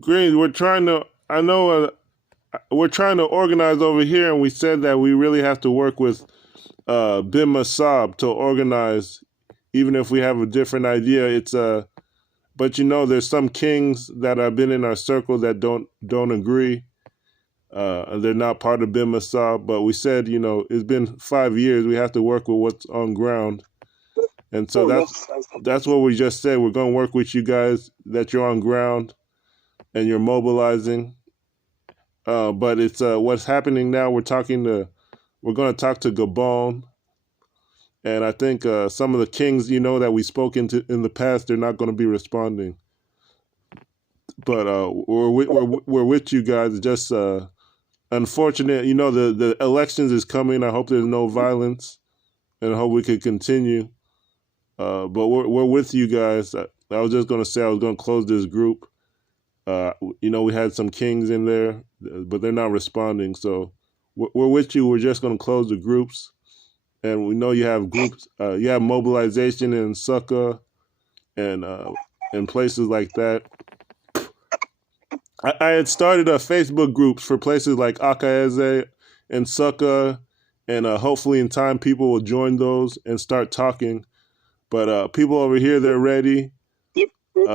Green, we're trying to. I know. We're trying to organize over here, and we said that we really have to work with BIM MASSOB to organize, even if we have a different idea. But there's some kings that have been in our circle that don't agree. They're not part of BIM MASSOB. But we said, it's been 5 years. We have to work with what's on ground, and so that's what we just said. We're going to work with you guys that you're on ground and you're mobilizing. But it's what's happening now. We're going to talk to Gabon, and I think some of the kings, that we spoke into in the past, they're not going to be responding. But we're with you guys. It's just unfortunate, the elections is coming. I hope there's no violence, and I hope we can continue. But we're with you guys. I was just going to say I was going to close this group. We had some kings in there, but they're not responding. So we're with you. We're just going to close the groups. And we know you have groups. You have mobilization in Succa and places like that. I had started a Facebook groups for places like Akaeze and Succa. And hopefully in time people will join those and start talking. But people over here, they're ready.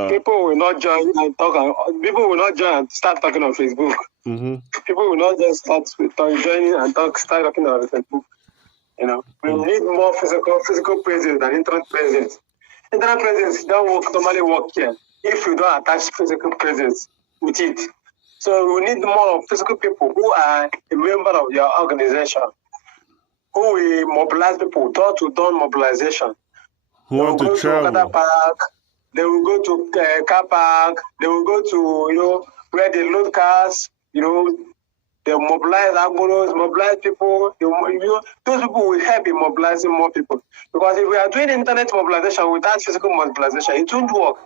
People will not join and talk. People will not join and start talking on Facebook. Mm-hmm. People will not just start joining and start talking on Facebook. We need more physical presence than internet presence. Internet presence don't normally work here if you don't attach physical presence with it. So we need more physical people who are a member of your organization, who will mobilize people, door-to-door mobilization. Who want to travel? Park, they will go to car park. They will go to where they load cars. They mobilize ambulance, mobilize people. Those people will help in mobilizing more people. Because if we are doing internet mobilization without physical mobilization, it won't work.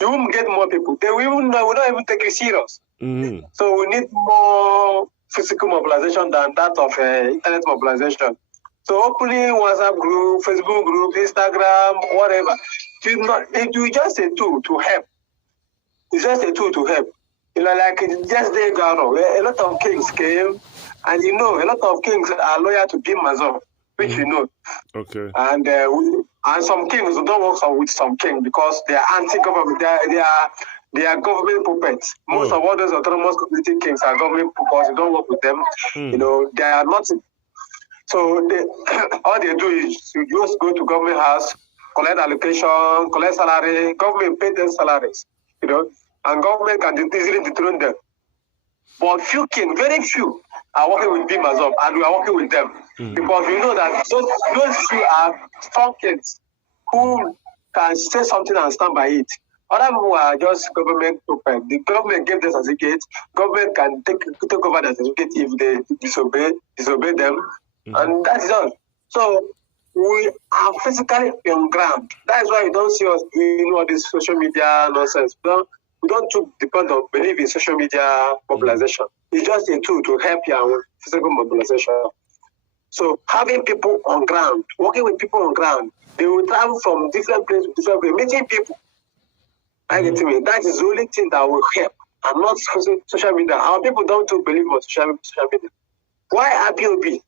You won't get more people. They will not even take you serious. Mm-hmm. So we need more physical mobilization than that of internet mobilization. So opening WhatsApp group, Facebook group, Instagram, whatever. It will just a tool to help. It's just a tool to help. Like just day ago, a lot of kings came, and a lot of kings are loyal to BIM MASSOB, which you know. Okay. And some kings don't work with some kings because they are anti-government. They are government puppets. Most of all those autonomous community kings are government puppets. You don't work with them. They are not. So all they do is you just go to government house, collect allocation, collect salary, government pay them salaries, and government can easily dethrone them. But few kings, very few, are working with BIM MASSOB, and we are working with them because we know that those few are strong kings who can say something and stand by it. Other people are just government open. The government gave them certificate. Government can take over the certificate if they disobey them. And that's all. So we are physically on ground. That is why you don't see us doing all this social media nonsense. We don't believe in social media mobilization. It's just a tool to help your physical mobilization. So having people on ground, working with people on ground, they will travel from different places to different places, meeting people. I get me. That is the only thing that will help, and not social media. Our people don't believe in social media. Why IPOB?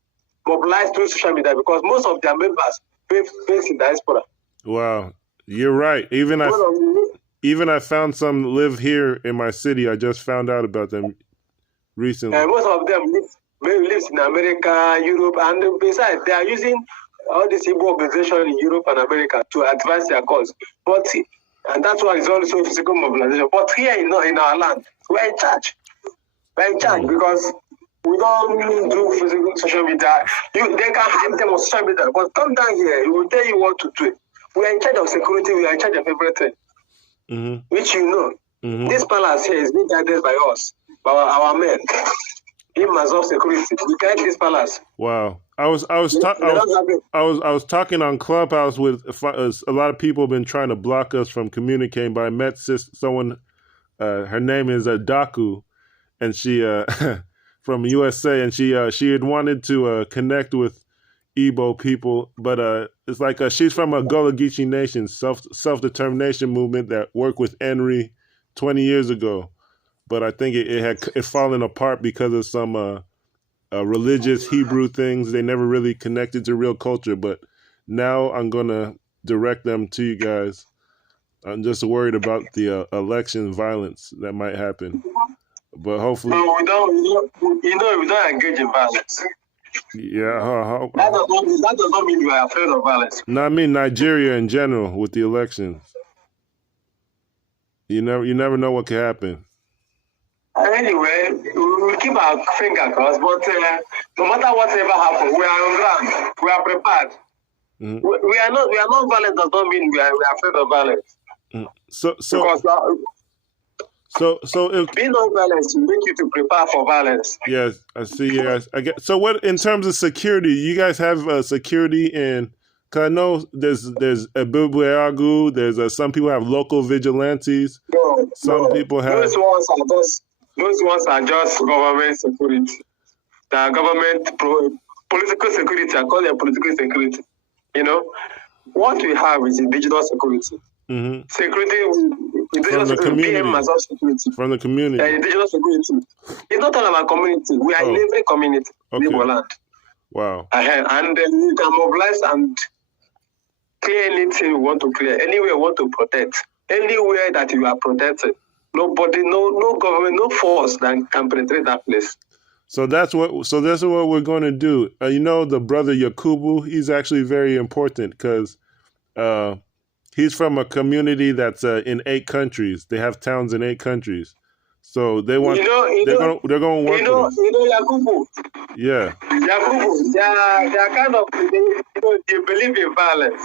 Mobilized through social media because most of their members based in diaspora. Wow, you're right. Even I found some live here in my city. I just found out about them recently. Most of them live in America, Europe, and besides, they are using all these organizations in Europe and America to advance their cause. And that's why it's also physical mobilization. But here in our land, we're in charge. We're in charge because we don't do physical social media. They can hype them on social media, but come down here, we will tell you what to do. We are in charge of security, we are in charge of everything. Which this palace here is being guided by us, by our men. BIM MASSOB security. We guide this palace. Wow. I was talking on Clubhouse with a lot of people have been trying to block us from communicating, but I met someone, her name is Daku, and she from USA, and she had wanted to connect with Igbo people, but it's like she's from a Gullah Geechee Nation, self-determination movement that worked with Henry 20 years ago. but I think it had fallen apart because of some religious Hebrew things. They never really connected to real culture. But now I'm gonna direct them to you guys. I'm just worried about the election violence that might happen. But hopefully, No, we don't engage in violence. yeah. That does not mean you are afraid of violence. No, I mean Nigeria in general with the elections. You never know what could happen. Anyway, we will keep our finger crossed, but no matter whatever happens, we are on ground. We are prepared. Mm-hmm. We are not violent. Does not mean we are afraid of violence. Mm-hmm. So if being non-violent will make you to prepare for violence. Yes, I see. Yes, I get. So what in terms of security? You guys have security in? Cause I know there's Abubuagu. There's some people have local vigilantes. Some people have. Those ones are just government security. They are government political security. I call them political security. You know, what we have is indigenous security. Mm-hmm. Security from the community. BIM MASSOB security. From the community. Indigenous security. It's not all about community. We are in every community in the land. Wow. And then you can mobilize and clear anything you want to clear, anywhere you want to protect, anywhere that you are protected. Nobody, no government, no force that can penetrate that place. So that's what we're going to do. You know, the brother Yakubu, he's actually very important because he's from a community that's in 8 countries. They have towns in 8 countries. So they want they're going to work with us. You know Yakubu. Yeah. Yakubu, they are kind of they believe in violence.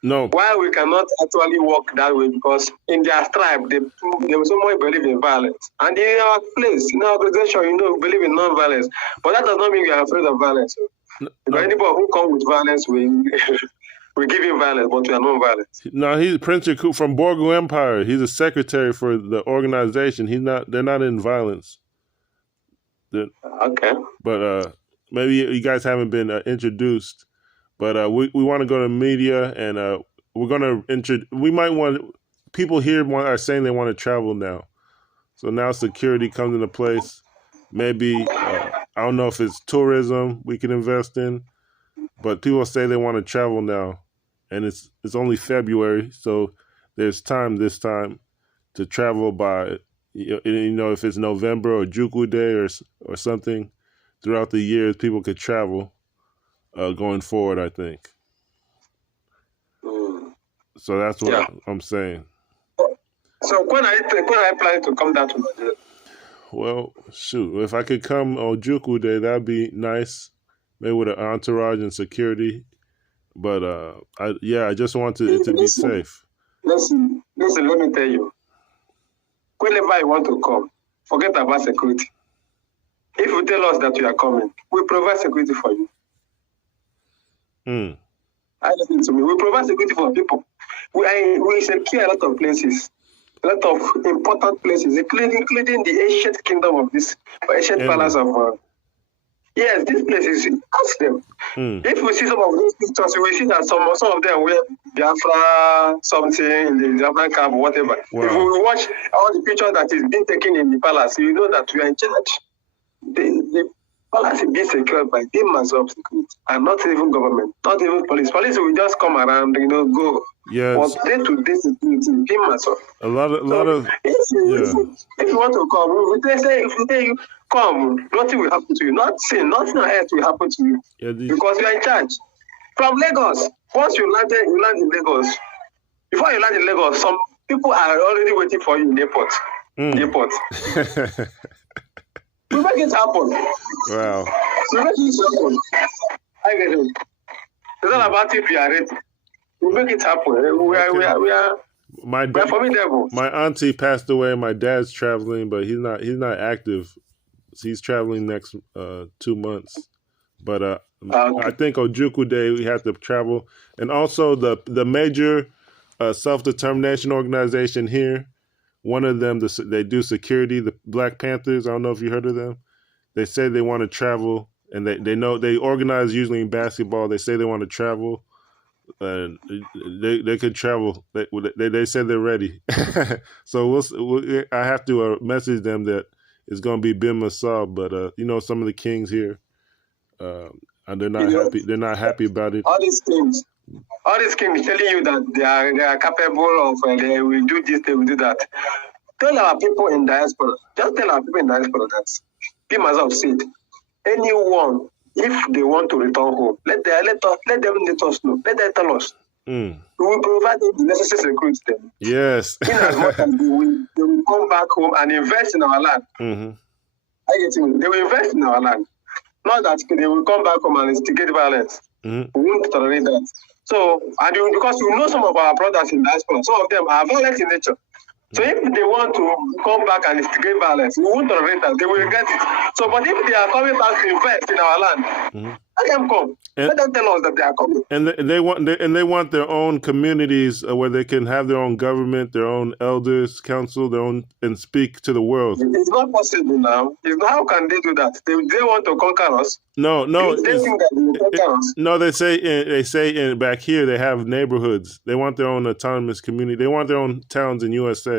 No. Why we cannot actually work that way? Because in their tribe, they so much believe in violence. And in our place, in our organization, we believe in non-violence. But that does not mean we are afraid of violence. Because anybody who comes with violence, we give him violence, but we are non-violent. No, he's Prince Yakubu from Borgu Empire. He's a secretary for the organization. They're not in violence. Okay. But maybe you guys haven't been introduced. But we want to go to media, and we're going to we might want people here are saying they want to travel now. So now security comes into place. Maybe I don't know if it's tourism we can invest in, but people say they want to travel now, and it's only February, so there's time this time to travel by if it's November or Juku Day or something throughout the years, people could travel. Going forward, I think. So that's what I'm saying. So when I plan to come down to Nigeria? Well, shoot, if I could come on Juku Day, that'd be nice. Maybe with an entourage and security. But I just want it to be safe. Listen, let me tell you. Whenever you want to come, forget about security. If you tell us that you are coming, we provide security for you. Listen to me. We provide security for people. We secure a lot of places, a lot of important places, including the ancient kingdom of this ancient palace of. Yes, these places. Ask them. If we see some of these pictures, we see that some of them wear Biafra something in the Biafra camp or whatever. Wow. If we watch all the pictures that is being taken in the palace, you know that we are in charge. The palace is being secured by the MASSOB security, and not even government, not even police. Police will just come around, go. Yes. But day-to-day security, the MASSOB. A lot of. If you want to come, they say if you come, nothing will happen to you. Nothing on earth will happen to you, because you are in charge. From Lagos, once you land in Lagos. Before you land in Lagos, some people are already waiting for you in the airport. Airport. We make it happen. Wow. We make it happen. I get it. It's not about if you are ready. We make it happen. We are formidable. My auntie passed away. My dad's traveling, but he's not active. He's traveling next 2 months. But I think Ojuku Day we have to travel, and also the major self-determination organization here. One of them, they do security, the Black Panthers. I don't know if you heard of them. They say they want to travel, and they know they organize usually in basketball. They say they want to travel and they could travel. They said they're ready. So I have to message them that it's going to be BIM MASSOB, but some of the kings here, and they're not happy. They're not happy about it. All these kings telling you that they are capable of, they will do this, they will do that. Tell our people in diaspora, just tell our people in diaspora that BIM MASSOB said, anyone, if they want to return home, let them let us know. Let them tell us. We will provide them the necessary recruits them. Yes. In as much as they will come back home and invest in our land. I get you. They will invest in our land. Not that they will come back home and instigate violence. We won't tolerate that. So, and because you know some of our brothers in diaspora, some of them are violent in nature. So if they want to come back and instigate violence, we won't tolerate that. They will get it. So, but if they are coming back to invest in our land, let them come. Let them tell us that they are coming. And they want their own communities where they can have their own government, their own elders, council, their own, and speak to the world. It's not possible now. How can they do that? They want to conquer us. No. They think that they will conquer us. No, they say back here they have neighborhoods. They want their own autonomous community. They want their own towns in USA.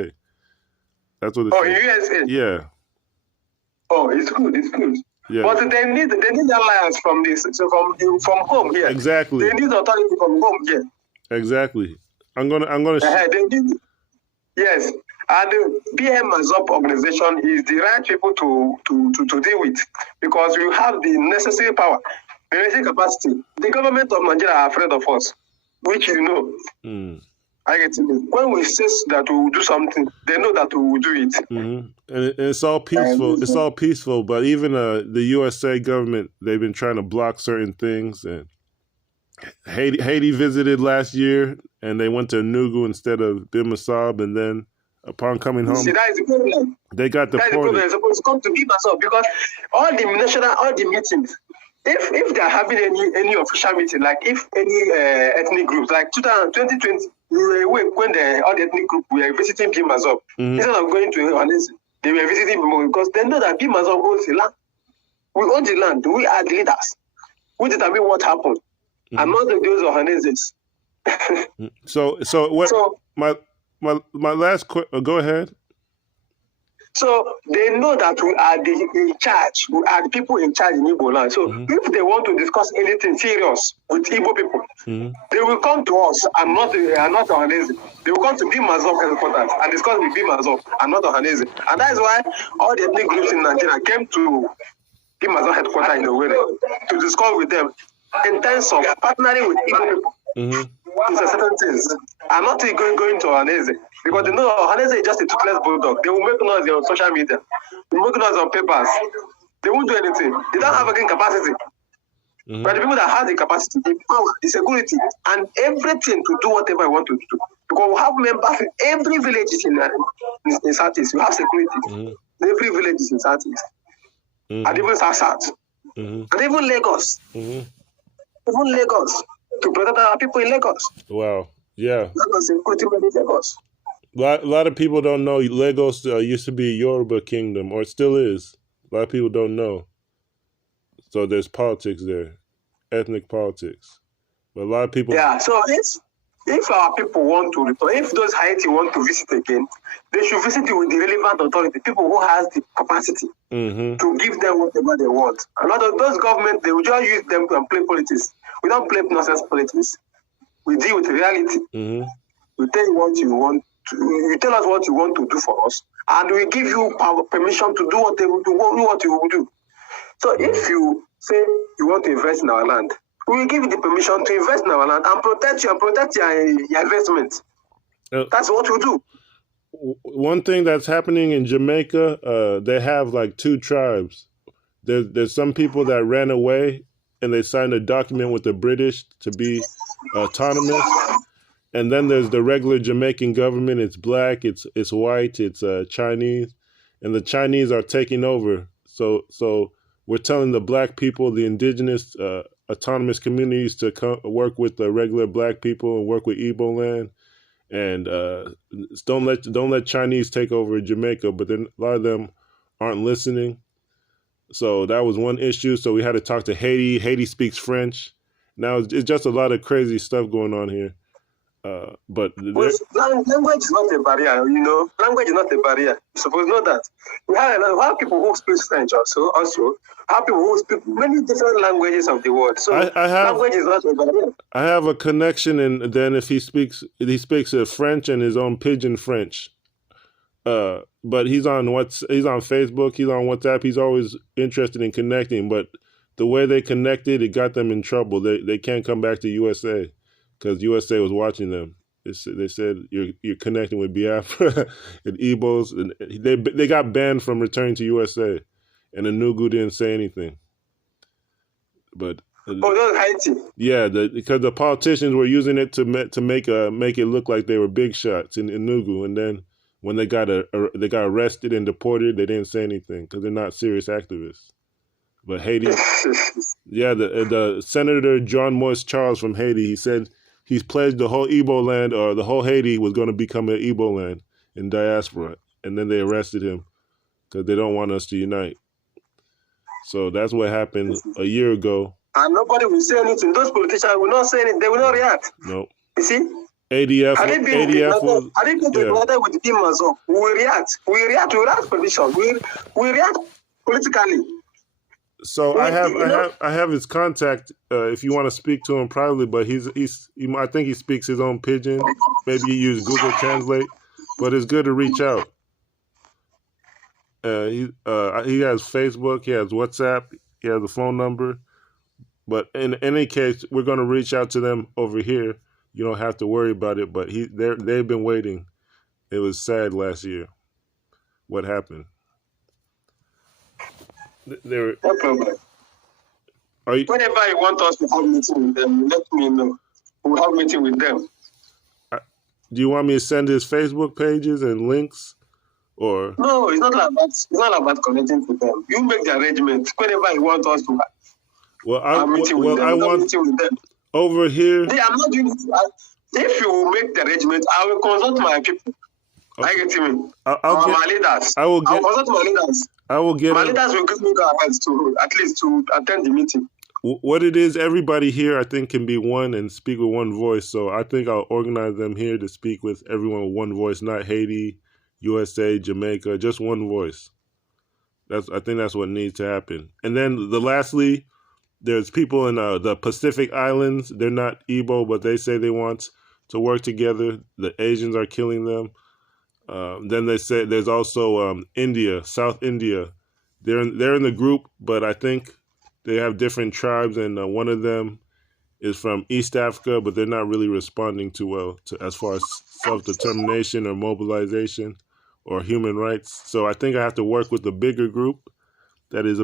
That's what it's. Oh, in USA. Yeah. Oh, it's good. It's good. Yeah. But they need alliance from this. So from home here. Exactly. They need authority from home here. Exactly. I'm gonna. They need, yes. And the BIM MASSOB organization is the right people to deal with, because we have the necessary power, the necessary capacity. The government of Nigeria are afraid of us, which you know. I get it. When we say that we will do something, they know that we will do it. And it's all peaceful. It's all peaceful. But even the USA government, they've been trying to block certain things. And Haiti visited last year, and they went to Enugu instead of BIM MASSOB. And then upon coming home, see, that is the problem. They got deported. That is the problem. They're supposed to come to BIM MASSOB, because all the meetings, if they are having any official meeting, like if any ethnic groups, like 2020, when all the ethnic group were visiting BIM MASSOB, instead of going to Johannes, they were visiting BIM, because they know that BIM MASSOB owns the land. We own the land. We are the leaders. We determine what happened, and not the those Johanneses. So what? So my last question. Go ahead. So they know that we are in charge. We are the people in charge in Igbo land. So if they want to discuss anything serious with Igbo people, they will come to us and not Ohanese. They will come to BIM MASSOB headquarters and discuss with BIM MASSOB and not Ohanese. And that is why all the ethnic groups in Nigeria came to BIM MASSOB headquarters in Owerri to discuss with them in terms of partnering with Igbo people. It's a certain things. I'm not going to Ohanese, because they know Ohanese is just a toothless bulldog. They will make noise on social media. They will make noise on papers. They won't do anything. They don't have a capacity. But the people that have the capacity, the power, the security, and everything to do whatever I want to do. Because we have members in every village in Southeast. We have security. Every village is in Southeast. And even South. And even Lagos. Even Lagos. To protect our people in Lagos. Wow. Yeah. Lagos, Lagos. A lot of people don't know Lagos used to be Yoruba kingdom, or it still is. A lot of people don't know. So there's politics there, ethnic politics. But a lot of people. Yeah. So if our people want to return, if those Haiti want to visit again, they should visit it with the relevant authority, people who has the capacity to give them whatever they want. A lot of those governments, they will just use them to play politics. We don't play nonsense politics. We deal with reality. We tell you what you want. You tell us what you want to do for us, and we give you permission to do what you will do. So if you say you want to invest in our land, we will give you the permission to invest in our land and protect you and protect your investment. That's what we do. One thing that's happening in Jamaica, they have like two tribes. There's some people that ran away and they signed a document with the British to be autonomous. And then there's the regular Jamaican government. It's black, it's white, it's Chinese. And the Chinese are taking over. So we're telling the black people, the indigenous autonomous communities, to come work with the regular black people and work with Igbo land. And don't let Chinese take over Jamaica. But then a lot of them aren't listening. So that was one issue. So we had to talk to Haiti. Haiti speaks French. Now it's just a lot of crazy stuff going on here. But language is not a barrier, you know. Language is not a barrier. You're supposed to know that. We have people who speak French also have people who speak many different languages of the world. So language is not a barrier. I have a connection, and then if he speaks French and his own pidgin French. But he's on Facebook, he's on WhatsApp. He's always interested in connecting, but the way they connected, it got them in trouble. They can't come back to USA because USA was watching them. They said you're connecting with Biafra and Igbos, and they got banned from returning to USA. And Enugu didn't say anything. But Haiti. Yeah, because the politicians were using it to make it look like they were big shots in Enugu, and then when they got arrested and deported, they didn't say anything because they're not serious activists. But Haiti, yeah, the Senator John Moise Charles from Haiti, he said he's pledged the whole Igbo land, or the whole Haiti was going to become an Igbo land in diaspora, and then they arrested him because they don't want us to unite. So that's what happened a year ago. And nobody will say anything. Those politicians will not say anything. They will not react. No. You see? ADF with BIM as well. We will react. We react politicians. We react politically. So I have his contact if you want to speak to him privately, but I think he speaks his own pidgin. Maybe you use Google Translate, but it's good to reach out. He has Facebook, he has WhatsApp, he has a phone number. But in any case, we're going to reach out to them over here. You don't have to worry about it. But they've been waiting. It was sad last year. What happened? No problem. Whenever you want us to have meeting with them, let me know. We'll have meeting with them. Do you want me to send his Facebook pages and links? Or no, it's not about connecting to them. You make the arrangement. Whenever you want us to have. I want over here. I'm not doing it. If you make the arrangement, I will consult my people. Okay. I get you. My leaders. I will consult my leaders. My leaders will give me the rights to at least to attend the meeting. What it is, everybody here, I think, can be one and speak with one voice. So I think I'll organize them here to speak with everyone with one voice, not Haiti, USA, Jamaica, just one voice. I think that's what needs to happen. And then lastly, there's people in the Pacific Islands. They're not Igbo, but they say they want to work together. The Asians are killing them. Then they say there's also India, South India. They're in the group, but I think they have different tribes, and one of them is from East Africa, but they're not really responding too well as far as self-determination or mobilization or human rights. So I think I have to work with the bigger group. That is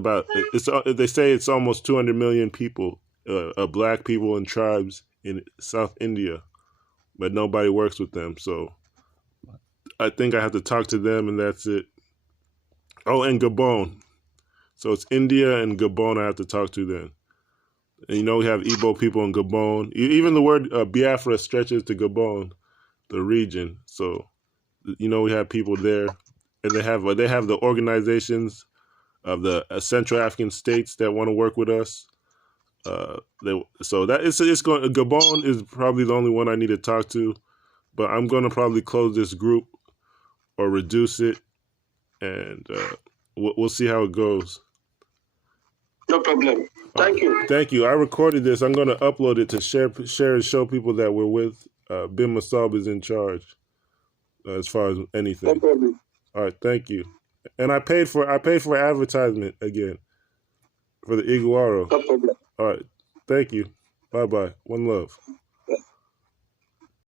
they say it's almost 200 million people, black people and tribes in South India, but nobody works with them. So I think I have to talk to them, and that's it. Oh, and Gabon. So it's India and Gabon I have to talk to then. And we have Igbo people in Gabon. Even the word Biafra stretches to Gabon, the region. So, we have people there, and they have the organizations of the Central African states that want to work with us. Gabon is probably the only one I need to talk to, but I'm going to probably close this group or reduce it, and we'll see how it goes. No problem. Thank you. Thank you. I recorded this. I'm going to upload it to share and show people that we're with. BIM MASSOB is in charge as far as anything. No problem. All right. Thank you. And I paid for advertisement again for the Iguaro. No problem. All right. Thank you. Bye-bye. One love.